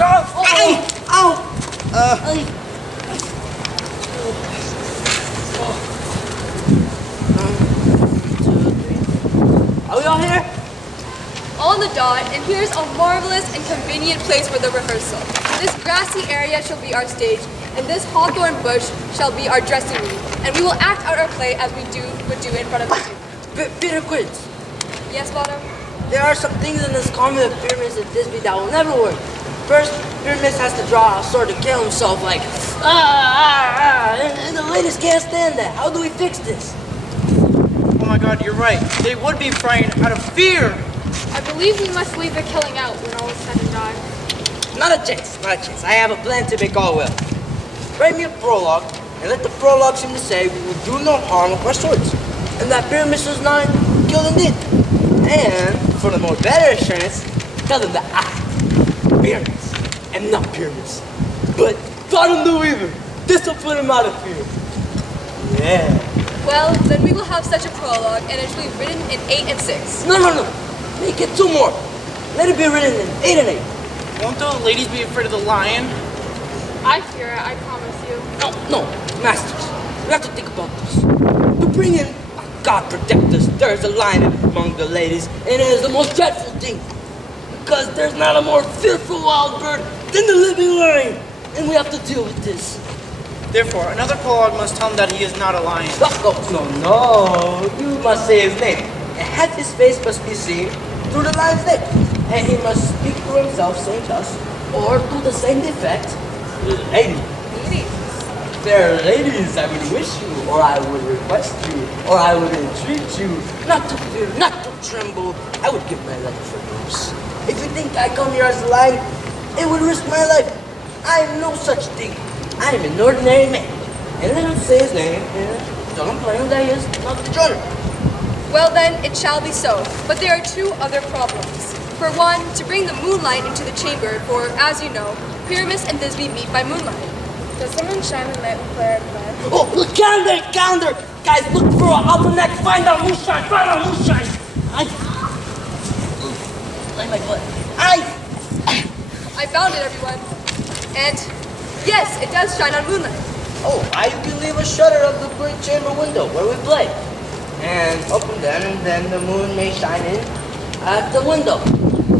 Are we all here? On the dot, and here's a marvelous and convenient place for the rehearsal. This grassy area shall be our stage, and this hawthorn bush shall be our dressing room, and we will act out our play as we would do in front of the two. Peter Quince. Yes, Bottom? There are some things in this common of Pyramus and Thisbe that will never work. First, Pyramus has to draw a sword to kill himself like, and the ladies can't stand that. How do we fix this? Oh my god, you're right. They would be frightened out of fear. I believe we must leave the killing out when all is said and done. Not a chance. I have a plan to make all well. Write me a prologue, and let the prologue seem to say we will do no harm with our swords, and that Pyramus was not killed indeed. And, for the more better assurance, tell them that I, Pyramus, am not Pyramus, but Bottom the Weaver. This will put him out of fear. Yeah. Well, then we will have such a prologue, and it shall be written in 8 and 6. No. Make it 2 more. Let it be written in 8 and 8. Won't the ladies be afraid of the lion? I fear it, I promise you. No, masters. We have to think about this. To bring in, God protect us, there's a lion among the ladies, and it is the most dreadful thing. Because there's not a more fearful wild bird than the living lion, and we have to deal with this. Therefore, another prologue must tell him that he is not a lion. No. You must say his name. And half his face must be seen through the lion's neck. And he must speak to himself, saying thus, or to the same effect, lady. Fair ladies, I would wish you, or I would request you, or I would entreat you, not to fear, not to tremble. I would give my life for yours. If you think I come here as a lion, it would risk my life. I am no such thing. I am an ordinary man. And let him say his name, and tell him plainly that he is not the joiner. Well then, it shall be so. But there are 2 other problems. For one, to bring the moonlight into the chamber, for, as you know, Pyramus and Thisbe meet by moonlight. Does someone shine the light with flare of blood? Oh, look, calendar! Guys, look for an almanac, find out moonshine! Like my butt. I found it, everyone. And, yes, it does shine on moonlight. Oh, you can leave a shutter of the great chamber window where we play. And open them, and then the moon may shine in at the window.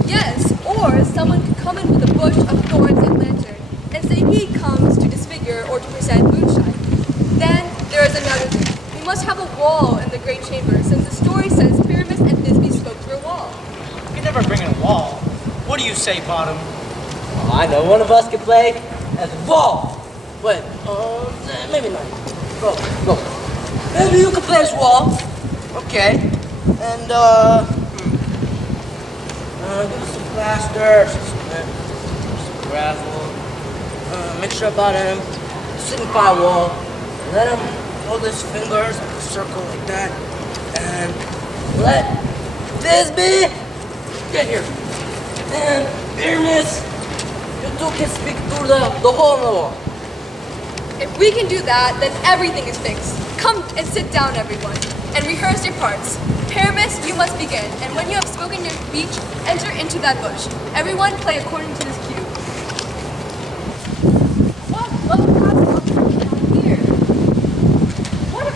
Yes, or someone could come in with a bush of thorns and lantern, and say he comes to disfigure or to present moonshine. Then there is another thing. We must have a wall in the great chamber, since the story says Pyramus and Thisbe spoke through a wall. You can never bring in a wall. What do you say, Bottom? Oh, I know one of us can play as a wall. But, maybe not. Go. Maybe you can play as wall. Okay. And, give us some plaster, some gravel, mixture about him, signify wall, let him hold his fingers like a circle like that, and let Thisbe get here. And Pyramus, you two can speak through the hole in the wall. If we can do that, then everything is fixed. Come and sit down, everyone, and rehearse your parts. Pyramus, you must begin, and when you have spoken your speech, enter into that bush. Everyone play according to this cue. What here? What a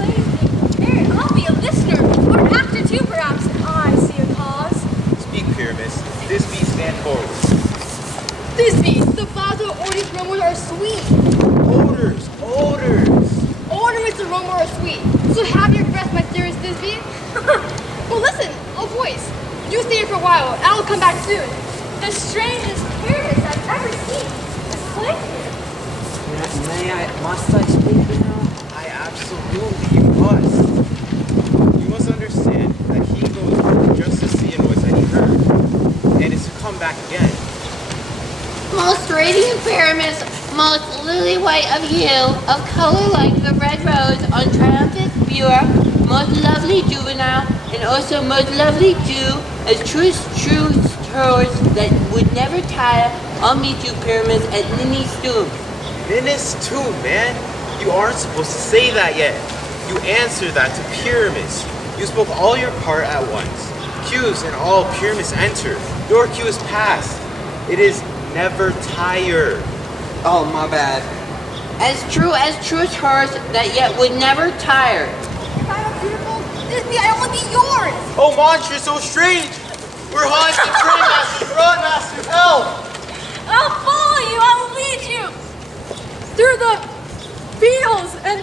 place being prepared. I'll be a listener, or an actor too, perhaps. I see a cause. Speak, Pyramus. Thisbe, stand forward. Thisbe, the father Ordy's aromas are sweet. Odors! Ornaments aroma are sweet. So have you expressed my serious Thisbe? Well, listen, a voice. You stay here for a while, and I'll come back soon. The strangest Pyramus I've ever seen is playing here. Must I speak now? I absolutely must. You must understand that he goes just to see a noise that he heard, and is to come back again. Most radiant Pyramus, most lily white of hue, of color like the red rose on triumphant viewer, most lovely juvenile, and also most lovely Jew, as true stars that would never tire. I'll meet you, Pyramus, at Ninny's tomb. Ninny's tomb, man. You aren't supposed to say that yet. You answered that to Pyramus. You spoke all your part at once. Cues and all Pyramus entered. Your cue is past. It is never tired. Oh, my bad. As true is hers, that yet would never tire. If I'm beautiful, Disney, I want to be yours. Oh, monster, so strange. We're haunted. Pray, Master. Run, Master. Help. I'll follow you. I will lead you through the fields and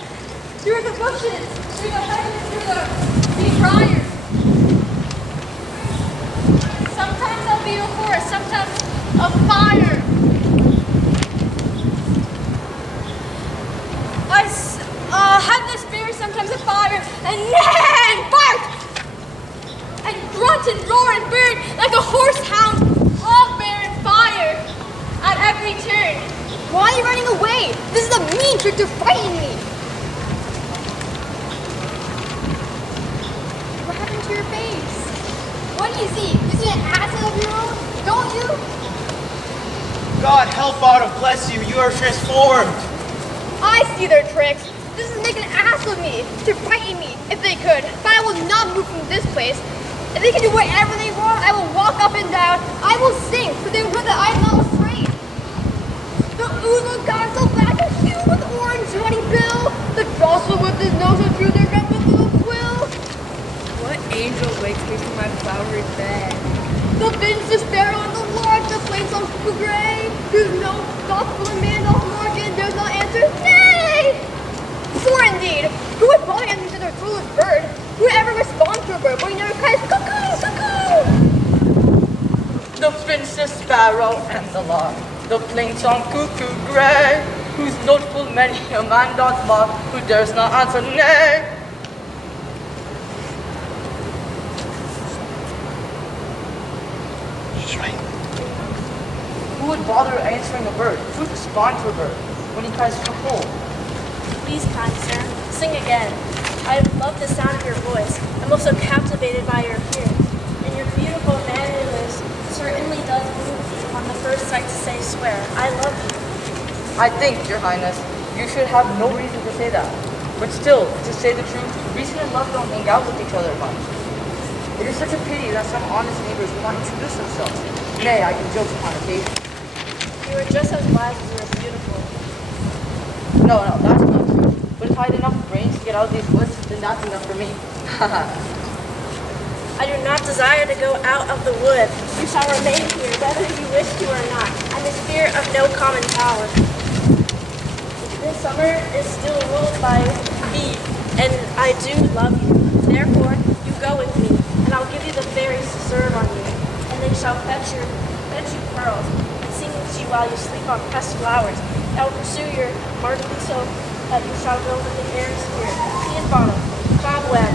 through the bushes, through the hedges, through these briars. Sometimes I'll be a horse, sometimes a fire. I have this bear, sometimes a fire, and neigh and bark, and grunt and roar and burn like a horse hound, all bear and fire at every turn. Why are you running away? This is a mean trick to frighten me. What happened to your face? What do you see? You see an asset of your own? Don't you? God, help Autumn. Bless you. You are transformed. I see their tricks. This is making an ass of me, to frighten me, if they could. But I will not move from this place. If they can do whatever they want, I will walk up and down. I will sing, so they will know that I am not afraid. The ouzel god so black and huge with orange running bill. The jostle with his nose and through their red with little quill. What angel wakes me from my flowery bed? The finch, the sparrow, and the lark, the plain song cuckoo gray. Whose no thoughtful and man off Morgan does not answer, nay! For indeed, who would probably answer to their foolish bird? Who would ever respond to a bird when he never cries, cuckoo, cuckoo? The finch, the sparrow, and the lark, the plain song cuckoo gray, whose note full many a man doth mock, who dares not answer nay. She's right. Who would bother answering a bird? Who would respond to a bird when he cries cuckoo? Please, kind sir, sing again. I love the sound of your voice. I'm also captivated by your appearance. And your beautiful manliness certainly does move me on the first sight to say swear. I love you. I think, Your Highness, you should have no reason to say that. But still, to say the truth, reason and love don't hang out with each other much. It is such a pity that some honest neighbors will not introduce themselves. Nay, I can joke upon occasion. You are just as wise as you are beautiful. No, that's not true. But if I had enough brains to get out of these woods, then that's enough for me. I do not desire to go out of the wood. You shall remain here, whether you wish to or not. I'm the spirit of no common power. This summer is still ruled by me, and I do love you. Therefore, you go with me, and I'll give you the fairies to serve on you, and they shall fetch you pearls, and sing to you while you sleep on pressed flowers. I will pursue your marching so that you shall go with the airy spirit, pea and bottom, cobweb,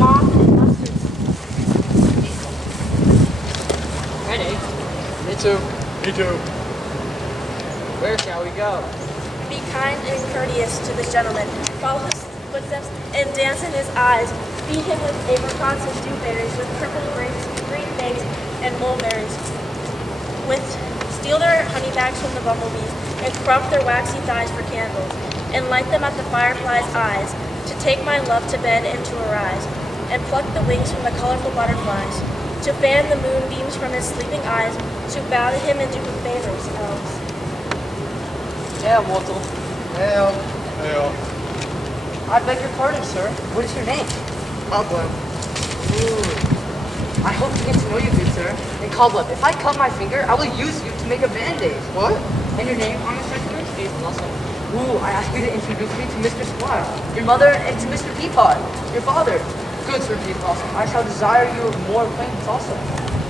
moth, and mustard. Ready? Me too. Me too. Where shall we go? Be kind and courteous to this gentleman. Follow his footsteps and dance in his eyes. Feed him with apricots and dewberries, with purple grapes, green figs, and mulberries. Steal their honey bags from the bumblebees, and crump their waxy thighs for candles, and light them at the firefly's eyes, to take my love to bed and to arise, and pluck the wings from the colorful butterflies, to fan the moonbeams from his sleeping eyes, to bow to him and do him favors, elves. Yeah, mortal. Hail. Hail. I beg your pardon, sir. What is your name? Cobweb. Ooh. I hope to get to know you, good sir. And Cobweb, if I cut my finger, I will use you to make a band-aid. What? And your name, honest gentleman? Steve Blossom. Ooh, I ask you to introduce me to Mr. Squire, your mother, and to Mr. Peapod, your father. Good Sir Steve Blossom, I shall desire you more acquaintance also.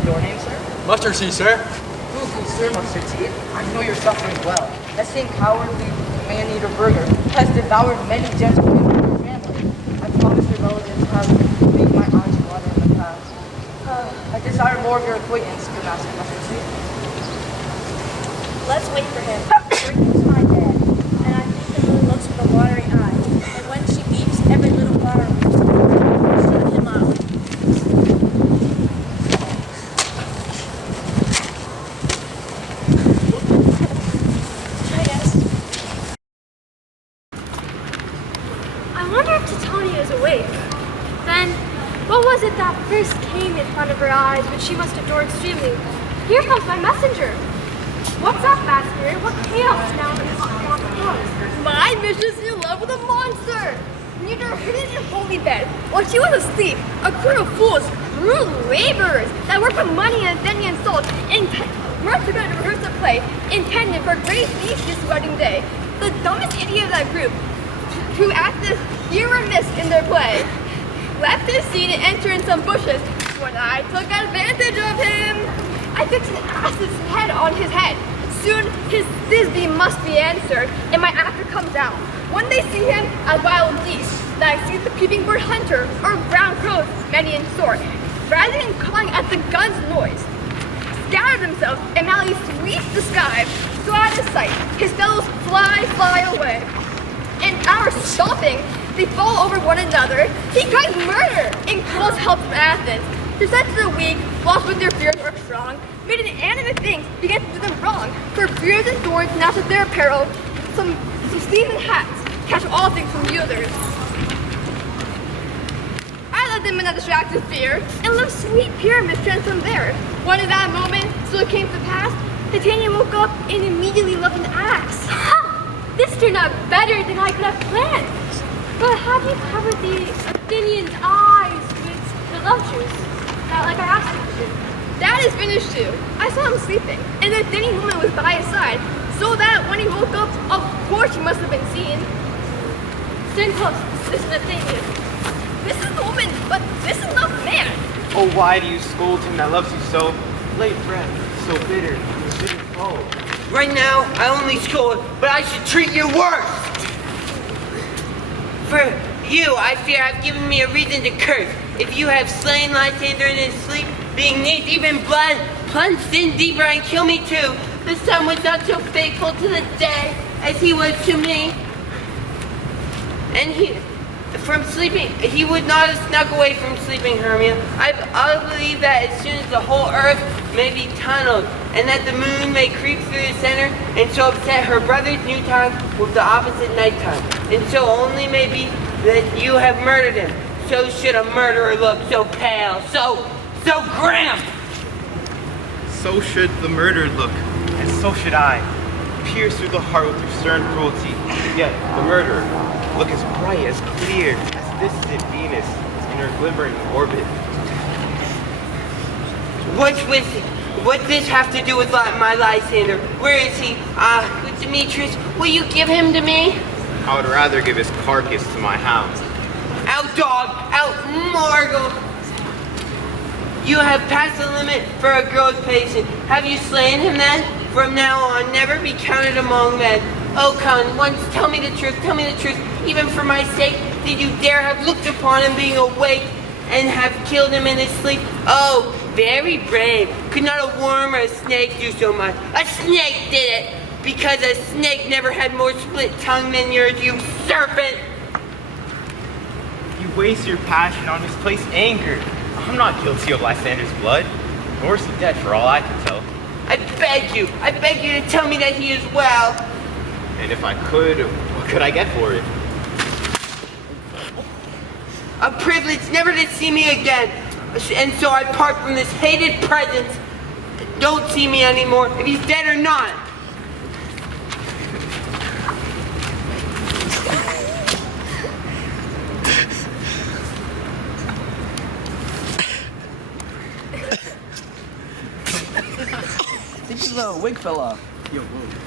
Your name, sir? Mustard seed, sir. Ooh, good sir, Mustard Seed. I know you're suffering well. That same cowardly man-eater burger has devoured many gentlemen in your family. I promise your relatives have made my eyes water in the past. I desire more of your acquaintance, good master Mustard Seed. Let's wait for him. Bring him to my bed. And I think the moon looks with a watery eye. And when she weeps, every little flower weeps. Shut him up. I wonder if Titania is awake. Then, what was it that first came in front of her eyes, which she must adore extremely? Here comes my messenger. What's up, Master? What chaos now that it's on the throne? My mistress is in love with a monster! Neither hidden in holy bed. While she was asleep, a crew of fools, cruel laborers that work for money and Athenian salt, worked together to rehearse a play intended for great Theseus' wedding day. The dumbest idiot of that group, who acted remiss in their play, left his seat and entered in some bushes when I took advantage of him. I fixed an ass's head on his head. Soon his Thisbe must be answered, and my after comes out. When they see him, a wild geese, that sees the peeping bird hunter, or brown crows, many in sort, rather than calling at the gun's noise, scatter themselves and madly sweep the sky, so out of sight, his fellows fly away. In our stopping, they fall over one another. He cries murder in close help from Athens. To set to the weak, lost with their fears or strong, made inanimate things begin to do them wrong. For beards and thorns now to their apparel, some sleeves and hats catch all things from users. I led them in a distracted fear, and left sweet pyramids transformed there. When in that moment, so it came to pass, Titania woke up and immediately loved an axe. Ha! This turned out better than I could have planned. But have you covered the Athenian's eyes with the love juice? Like I asked you to. That is finished too. I saw him sleeping, and the Athenian woman was by his side, so that when he woke up, of course he must have been seen. Stand close. This is Athenian. This is the woman, but this is not the man. Oh, why do you scold him that loves you so? Late friend, so bitter, you bitter foe. Right now, I only scold, but I should treat you worse. For you, I fear, have given me a reason to curse. If you have slain Lysander in his sleep, being knee deep in blood, plunged in deeper and kill me too, the son was not so faithful to the day as he was to me. And from sleeping, he would not have snuck away from sleeping, Hermia. I believe that as soon as the whole earth may be tunneled, and that the moon may creep through the center, and so upset her brother's new time with the opposite nighttime. And so only may be that you have murdered him. So should a murderer look, so pale, so grim. So should the murdered look, and so should I. Pierce through the heart with your stern cruelty. Yet the murderer look as bright, as clear, as distant Venus in her glimmering orbit. What's this have to do with my Lysander? Where is he? Demetrius, will you give him to me? I would rather give his carcass to my hounds. Out, dog! Out, Margot! You have passed the limit for a girl's patience. Have you slain him then? From now on, never be counted among men. Oh, come, once tell me the truth, even for my sake. Did you dare have looked upon him being awake and have killed him in his sleep? Oh, very brave. Could not a worm or a snake do so much? A snake did it! Because a snake never had more split tongue than yours, you serpent! You waste your passion on misplaced anger. I'm not guilty of Lysander's blood, nor is he dead for all I can tell. I beg you to tell me that he is well. And if I could, what could I get for it? A privilege never to see me again. And so I part from this hated presence. Don't see me anymore, if he's dead or not. Think the wig fell off. Yo, whoa.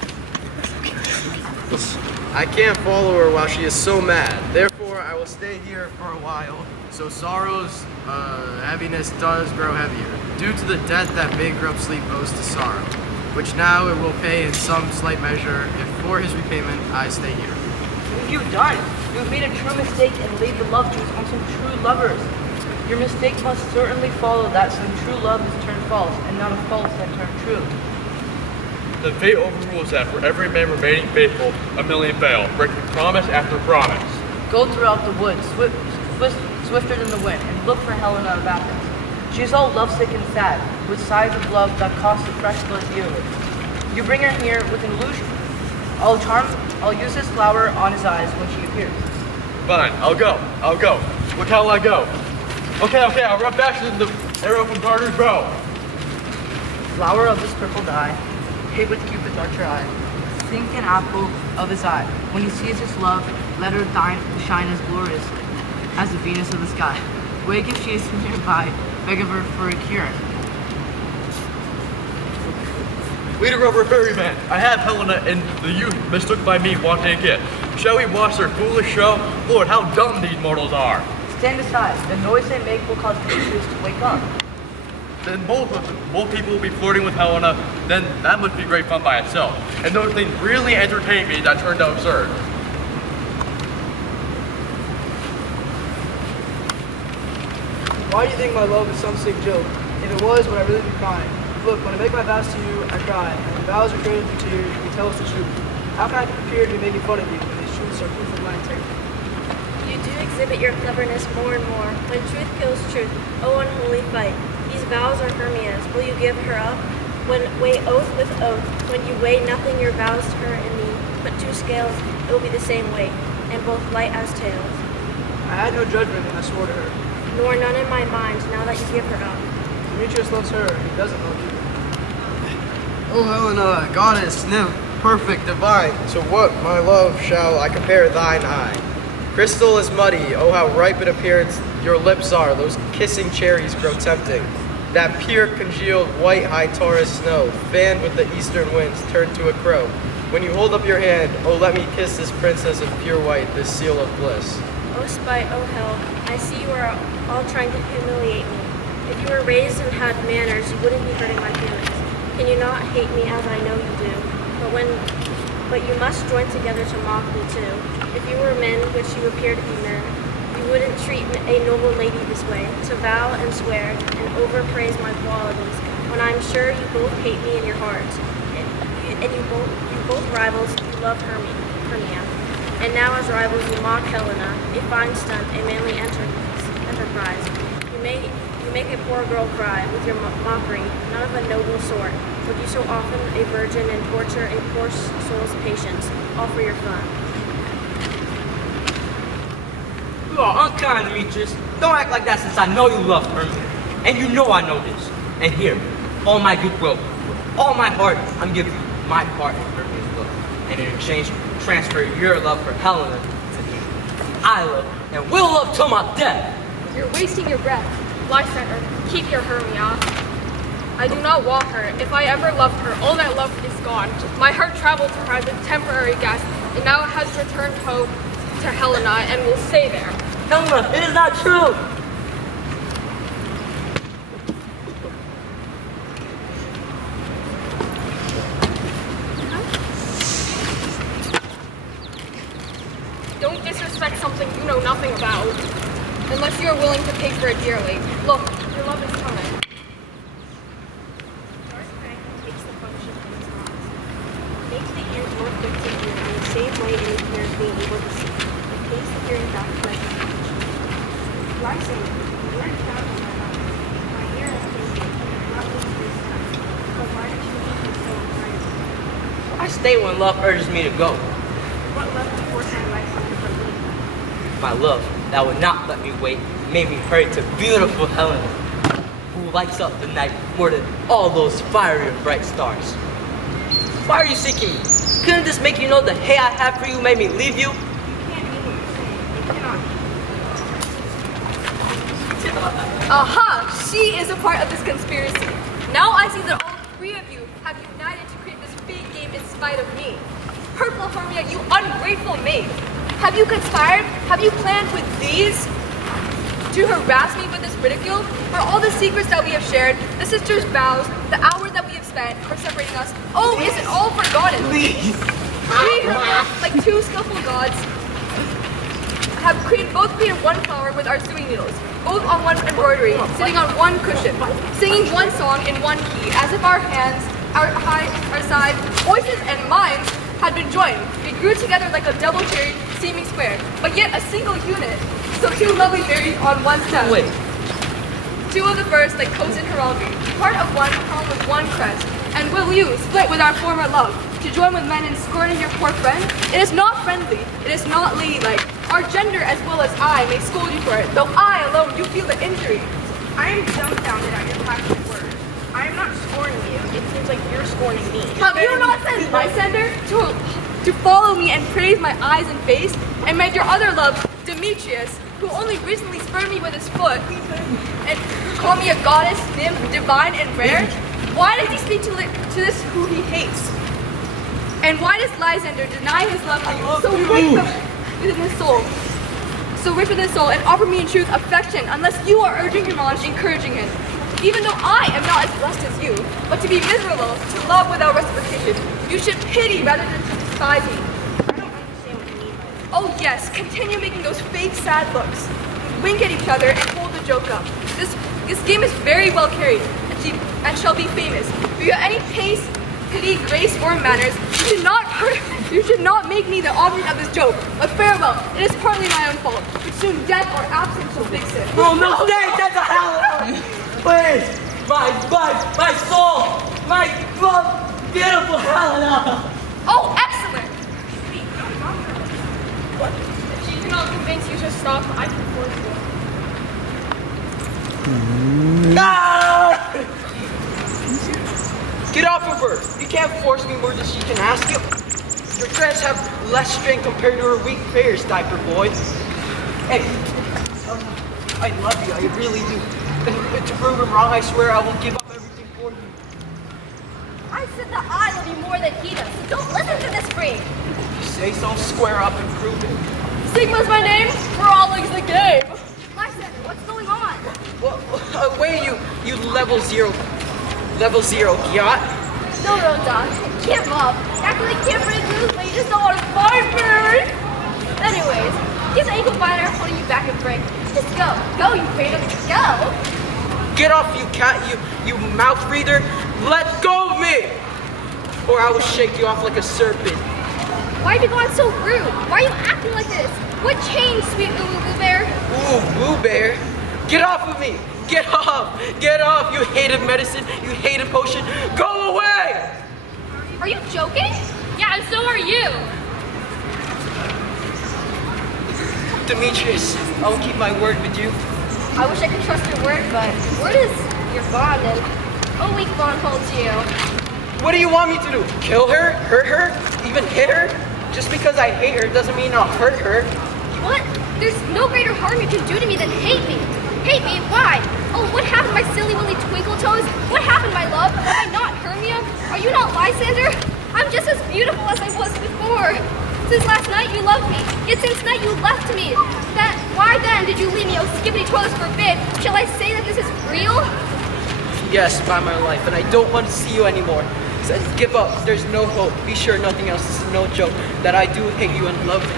I can't follow her while she is so mad. Therefore, I will stay here for a while. So sorrow's heaviness does grow heavier, due to the debt that bankrupt sleep owes to sorrow, which now it will pay in some slight measure, if for his repayment I stay here. What have you done? You have made a true mistake and laid the love juice on some true lovers. Your mistake must certainly follow that some true love is turned false, and not a false that turned true. The fate overrules that for every man remaining faithful, a million fail, breaking promise after promise. Go throughout the woods, swifter than the wind, and look for Helena of Athens. She is all lovesick and sad, with sighs of love that cost the fresh blood dearly. You bring her here with an illusion. I'll use this flower on his eyes when she appears. Fine, I'll go. Look how I go. Okay, I'll rub back to the arrow from Carter's bow. Flower of this purple dye, hit with Cupid's archer eye. Sink an apple of his eye. When he sees his love, let her shine as gloriously as the Venus of the sky. Wake if she is nearby, beg of her for a cure. Leader of our ferryman, I have Helena and the youth mistook by me wanting a gift. Shall we watch their foolish show? Lord, how dumb these mortals are. Stand aside. The noise they make will cause Demetrius to wake up. Then both people will be flirting with Helena, then that must be great fun by itself. And those things really entertained me that turned out absurd. Why do you think my love is some sick joke? If it was, would I really be crying? Look, when I make my vows to you, I cry. And when vows are created through tears, you tell us the truth. How can I appear to be making fun of you when these truths are proof of my integrity? You do exhibit your cleverness more and more. When truth kills truth, oh unholy fight. These vows are Hermia's. Will you give her up? When weigh oath with oath, when you weigh nothing your vows to her and me, put two scales, it will be the same weight, and both light as tails. I had no judgment when I swore to her. Nor none in my mind, now that you give her up. Demetrius loves her, he doesn't love you. Oh, Helena, goddess, nymph, perfect, divine, to what, my love, shall I compare thine eye? Crystal is muddy, oh how ripe it appears your lips are, those kissing cherries grow tempting. That pure congealed white high Taurus snow, fanned with the eastern winds, turned to a crow. When you hold up your hand, oh let me kiss this princess of pure white, this seal of bliss. Oh spite, oh hell, I see you are all trying to humiliate me. If you were raised and had manners, you wouldn't be hurting my feelings. Can you not hate me as I know you do? But you must join together to mock me too. If you were men, which you appear to be men, you wouldn't treat a noble lady this way, to vow and swear and overpraise my qualities, when I'm sure you both hate me in your hearts. And you both rivals, you love Hermia. And now as rivals you mock Helena, a fine stunt, a manly enterprise. You make a poor girl cry with your mockery, none of a noble sort. Would you so often a virgin and torture a poor soul's patience, all for your fun? You are unkind, Demetrius. Don't act like that since I know you love Hermia. And you know I know this. And here, all my goodwill, with all my heart, I'm giving you my part in Hermia's love. And in exchange, transfer your love for Helena to me. I love and will love till my death. You're wasting your breath. Lysander, keep your Hermia. I do not want her. If I ever loved her, all that love is gone. My heart traveled to her as a temporary guest, and now it has returned home to Helena and will stay there. Helena, it is not true. Don't disrespect something you know nothing about, unless you are willing to pay for it dearly. Look, your love is coming. Takes the function of his eyes. Makes the ears more quick to hear in the same way it appears being able to see. It takes the hearing back like a speech. Lysander, you weren't found in my mouth. My ear has been good, not least this time. But why did you leave me so entirely? I stay when love urges me to go. What left me force my life from leaving? My love that would not let me wait made me hurry to beautiful Helena, who lights up the night more than all those fiery and bright stars. Why are you seeking me? Couldn't this make you know the hate I have for you made me leave you? You can't mean what you're saying. You cannot. Aha! She is a part of this conspiracy. Now I see that all three of you have united to create this big game in spite of me. Purple Hermia, you ungrateful maid! Have you conspired? Have you planned with these to harass me with this ridicule? For all the secrets that we have shared, the sisters' vows, the hours that we have spent for separating us, oh, is it all forgotten? Please! We, Hermia, like two skillful gods, have both created one flower with our sewing needles, both on one embroidery, sitting on one cushion, singing one song in one key, as if our hands, our side, voices, and minds had been joined. We grew together like a double cherry seeming square, but yet a single unit. So two lovely berries on one stem. Wait. Two of the first like coats in heraldry, part of one crowned with one crest. And will you split with our former love to join with men in scorning your poor friend? It is not friendly. It is not ladylike. Our gender as well as I may scold you for it, though I alone do feel the injury. I am dumbfounded at your passionate words. I'm not scorning you. It seems like you're scorning me. Have you not sent Lysander to follow me and praise my eyes and face, and met your other love, Demetrius, who only recently spurned me with his foot, and called me a goddess, nymph, divine, and rare? Why does he speak to this who he hates? And why does Lysander deny his love to you, so rich within his soul, and offer me in truth affection, unless you are urging him on, encouraging him? Even though I am not as blessed as you, but to be miserable, to love without reciprocation, you should pity rather than to despise me. I don't understand what you mean by this. Oh yes, continue making those fake sad looks. Wink at each other and hold the joke up. This game is very well carried and shall be famous. If you have any taste, pity, grace, or manners, you should not make me the object of this joke. But farewell, it is partly my own fault, but soon death or absence shall fix it. Oh no, that's a Helena! Please! My soul! My love, beautiful Helena! Oh, excellent! What? If she cannot convince you to stop, I can force you. No! Get off of her! You can't force me more than she can ask you. Your dress have less strength compared to her weak fingers, diaper boy. Hey, I love you, I really do. And to prove him wrong, I swear I will give up everything for you. I said that I love you more than he does, so don't listen to this freak. You say so, square up and prove it. Sigma's my name, Brawling's the game. Lysander, what's going on? Well, wait, you level zero yacht. No, Don. Give up. Act like you can't break loose, but you just don't want to fight me. Anyways, give the ankle binder holding you back and break. Just go. Go, you freedom. Go. Get off, you cat, you mouth breather. Let go of me! Or I will shake you off like a serpent. Why are you going so rude? Why are you acting like this? What changed, sweet Boo Bear? Ooh, Boo Bear. Get off of me! Get off! Get off! You hated medicine, you hated potion. Go away! Are you joking? Yeah, and so are you. Demetrius, I will keep my word with you. I wish I could trust your word, but word is your bond, and a weak bond holds you. What do you want me to do? Kill her? Hurt her? Even hit her? Just because I hate her doesn't mean I'll hurt her. What? There's no greater harm you can do to me than hate me. Hate me? Why? Oh, what happened, my silly willy twinkle toes? What happened, my love? Am I not Hermia? Are you not Lysander? I'm just as beautiful as I was before. Since last night you loved me, yet since night you left me. Why then did you leave me? Oh, skibbity toilets forbid. Shall I say that this is real? Yes, by my life, and I don't want to see you anymore. So give up. There's no hope. Be sure nothing else. This is no joke. That I do hate you and love you.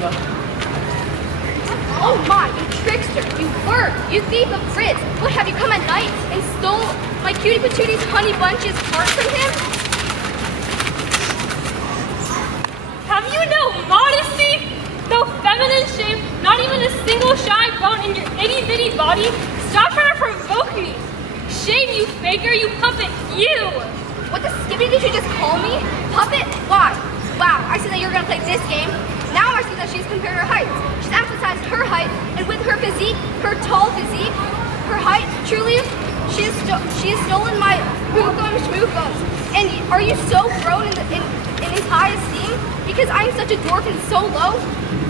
No. Oh my, you trickster, you worm, you thief of Fritz. What, have you come at night and stole my cutie patooties honey bunches heart from him? Have you no modesty? No feminine shame? Not even a single shy bone in your itty bitty body? Stop trying to provoke me. Shame, you faker, you puppet, you! What the skibbity did you just call me? Puppet? Why? Wow, I see that you're gonna play this game. Now I see that she's compared her heights. She's emphasized her height, and with her physique, her tall physique, her height, truly, she has stolen my schmoogums. And are you so grown in his high esteem? Because I am such a dwarf and so low?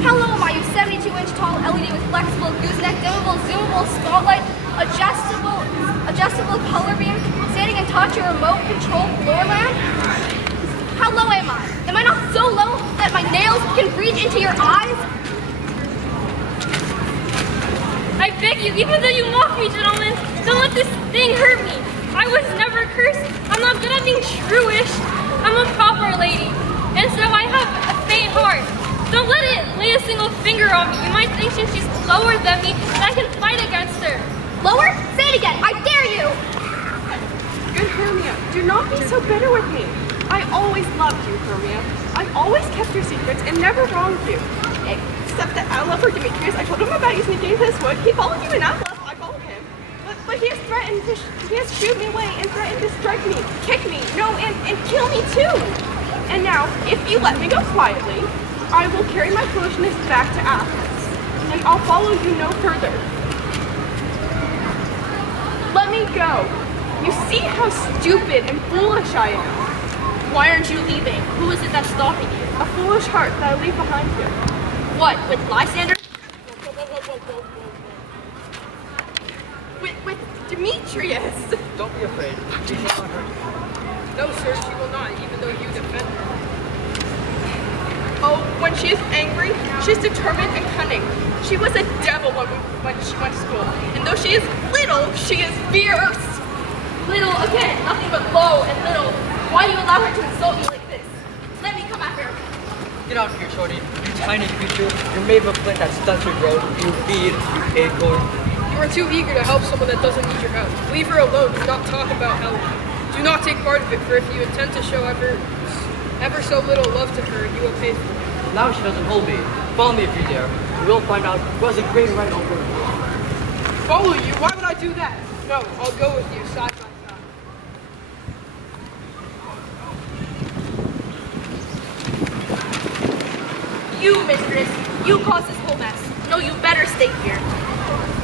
How low am I, you 72-inch tall LED with flexible gooseneck, dimmable, zoomable spotlight, adjustable color beam, standing and touch your remote control floor lamp? How low am I? Am I not so low that my nails can reach into your eyes? I beg you, even though you mock me, gentlemen, don't let this thing hurt me. I was never cursed. I'm not good at being shrewish. I'm a proper lady, and so I have a faint heart. Don't let it lay a single finger on me. You might think since she's lower than me that I can fight against her. Lower? Say it again. I dare you. Good Hermia, do not be so bitter with me. I always loved you, Hermia. I always kept your secrets and never wronged you. Except that I love for Demetrius. I told him about you sneaking into this wood. He followed you in Atlas. I followed him. But he has threatened to, he has shooed me away and threatened to strike me, kick me, no, and kill me too. And now, if you let me go quietly, I will carry my foolishness back to Athens, and I'll follow you no further. Let me go. You see how stupid and foolish I am. Why aren't you leaving? Who is it that's stalking you? A foolish heart that I leave behind here. What, with Lysander? With Demetrius. Don't be afraid. She shall not hurt you. No, sir, she will not, even though you defend her. Oh, when she is angry, she is determined and cunning. She was a devil when she went to school. And though she is little, she is fierce. Little, again, nothing but low and little. Why do you allow her to insult me like this? Let me come after her. Get out of here, Shorty. You tiny creature. You're made of a flint that stunts your growth. You feed, you acorn. You are too eager to help someone that doesn't need your help. Leave her alone. Do not talk about Helen. Do not take part of it, for if you intend to show ever so little love to her, you will pay for it. Now she doesn't hold me. Follow me if you dare. We will find out who has a great right over her. Follow you? Why would I do that? No, I'll go with you, side by side. You, mistress, you caused this whole mess. No, you better stay here.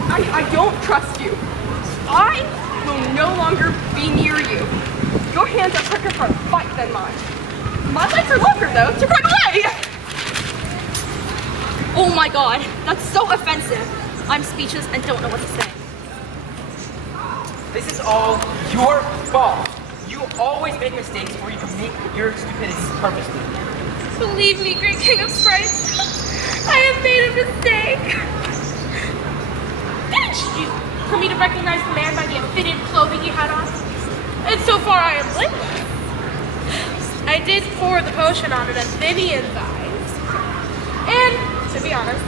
I don't trust you. I will no longer be near you. Your hands are quicker for a fight than mine. My legs are longer, though, to run away! Oh my god, that's so offensive. I'm speechless and don't know what to say. This is all your fault. You always make mistakes or you commit your stupidity purposely. Believe me, great king of sprites, I have made a mistake. Didn't you for me to recognize the man by the fitted clothing he had on? And so far I am blameless. I did pour the potion on an Athenian's eyes. And, to be honest,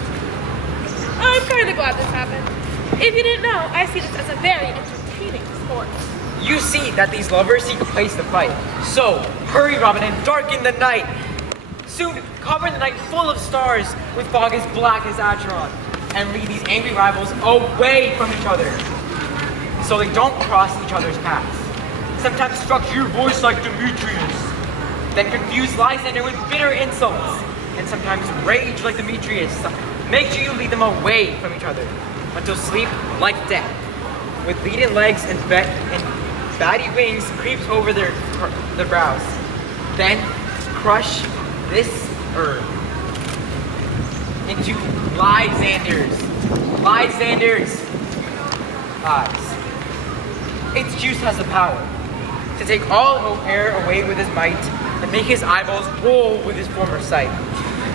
I'm kind of glad this happened. If you didn't know, I see this as a very entertaining sport. You see that these lovers seek a place to fight. So, hurry, Robin, and darken the night. Soon, cover the night full of stars with fog as black as Acheron, and lead these angry rivals away from each other, so they don't cross each other's paths. Sometimes structure your voice like Demetrius, then confuse Lysander with bitter insults, and sometimes rage like Demetrius. Make sure you lead them away from each other until sleep, like death, with leading legs and batty wings creeps over their brows. Then crush this herb into Lysander's eyes. Its juice has the power to take all hope air away with his might and make his eyeballs roll with his former sight.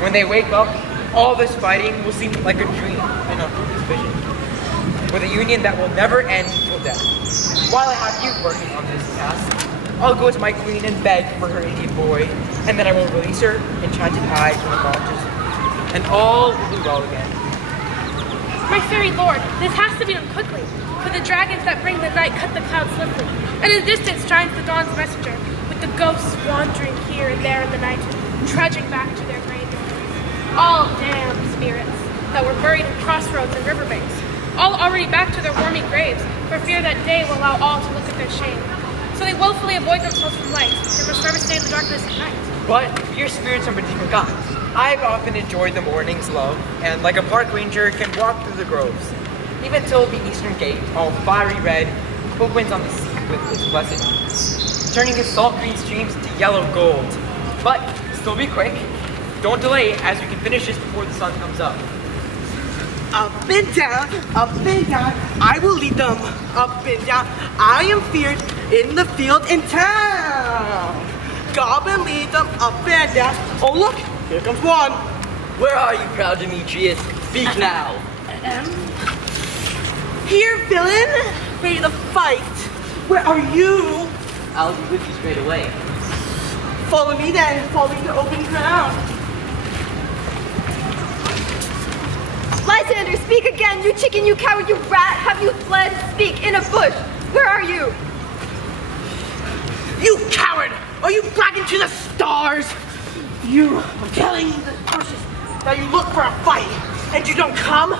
When they wake up, all this fighting will seem like a dream and a foolish vision, with a union that will never end till death. While I have you working on this task, I'll go to my queen and beg for her Indian boy, and then I will release her, enchanted eyes from the branches, and all will be well again. My fairy lord, this has to be done quickly, for the dragons that bring the night cut the clouds swiftly, and in the distance shines the dawn's messenger, with the ghosts wandering here and there in the night, trudging back to their graveyards. All damned spirits that were buried in crossroads and riverbanks, all already back to their wormy graves, for fear that day will allow all to look at their shame. So they willfully avoid themselves from light, and must forever stay in the darkness at night. But your spirits are beneath God. I've often enjoyed the morning's love, and like a park ranger can walk through the groves, even till the eastern gate, all fiery red, opens on the sea with its blessed arms, turning its salt green streams to yellow gold. But still be quick. Don't delay, as we can finish this before the sun comes up. Up and down, I will lead them up and down. I am feared in the field in town. Goblin lead them up and down. Oh look, here comes one. Where are you, proud Demetrius? Speak now. Here, villain, ready to fight. Where are you? I'll be with you straight away. Follow me then, follow me to open ground. Lysander, speak again, you chicken, you coward, you rat! Have you fled? Speak, in a bush! Where are you? You coward! Are you bragging to the stars? You are telling the horses that you look for a fight and you don't come?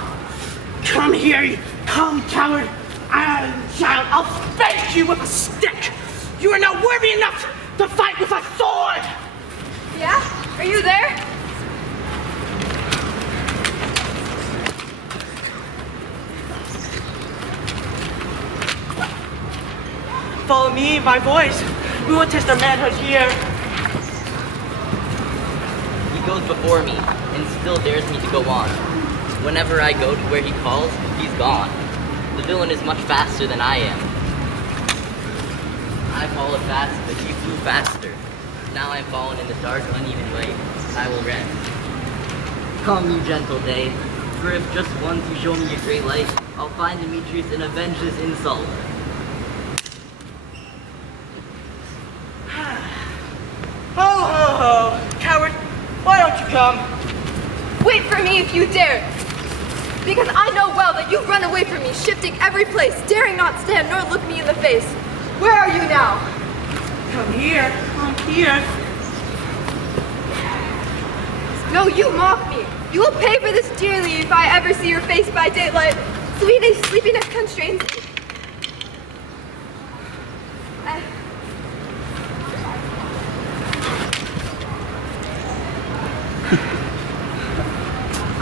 Come here, come, coward! Child, I'll spank you with a stick! You are not worthy enough to fight with a sword! Yeah? Are you there? Follow me, my voice. We will test our manhood here. He goes before me and still dares me to go on. Whenever I go to where he calls, he's gone. The villain is much faster than I am. I followed fast, but he flew faster. Now I'm fallen in the dark, uneven way. I will rest. Come, you gentle day, for if just once you show me a great light, I'll find Demetrius and avenge this insult. Ho, ho, ho! Coward, why don't you come? Wait for me if you dare! Because I know well that you run away from me, shifting every place, daring not stand nor look me in the face. Where are you now? Come here, come here. No, you mock me. You will pay for this dearly if I ever see your face by daylight. Sleepiness constrains me.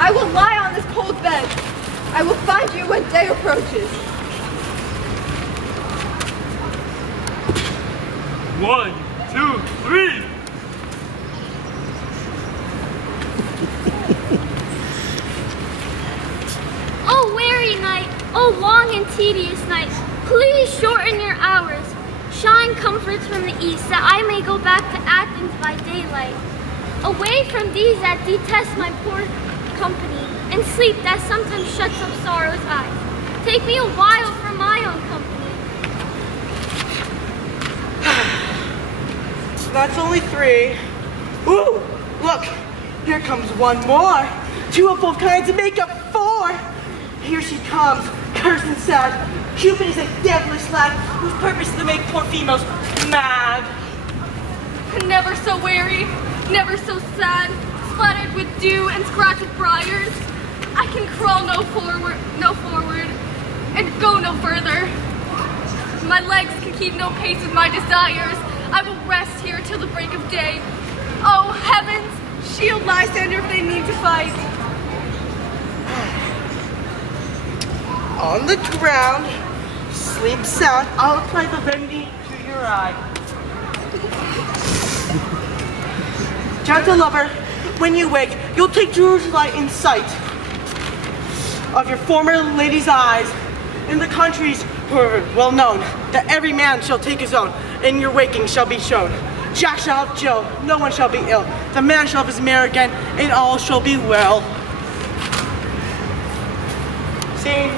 I will lie on this cold bed. I will find you when day approaches. 1, 2, 3. Oh, weary night, oh, long and tedious night, please shorten your hours. Shine comforts from the east, that I may go back to Athens by daylight. Away from these that detest my poor company, and sleep that sometimes shuts up sorrow's eyes. Take me a while from my own company. That's only 3. Ooh, look, here comes one more. 2 of both kinds to make up 4. Here she comes, cursed and sad. Cupid is a devilish lad whose purpose is to make poor females mad. Never so weary, never so sad, splattered with dew and scratched with briars. I can crawl no forward, and go no further. My legs can keep no pace with my desires. I will rest here till the break of day. Oh, heavens, shield Lysander if they need to fight. On the ground, sleep sound. I'll apply the remedy to your eye. Gentle lover, when you wake, you'll take Jerusalem in sight of your former lady's eyes. In the countries who are well known, that every man shall take his own, and your waking shall be shown. Jack shall have Jill, no one shall be ill. The man shall have his mare again, and all shall be well. Scene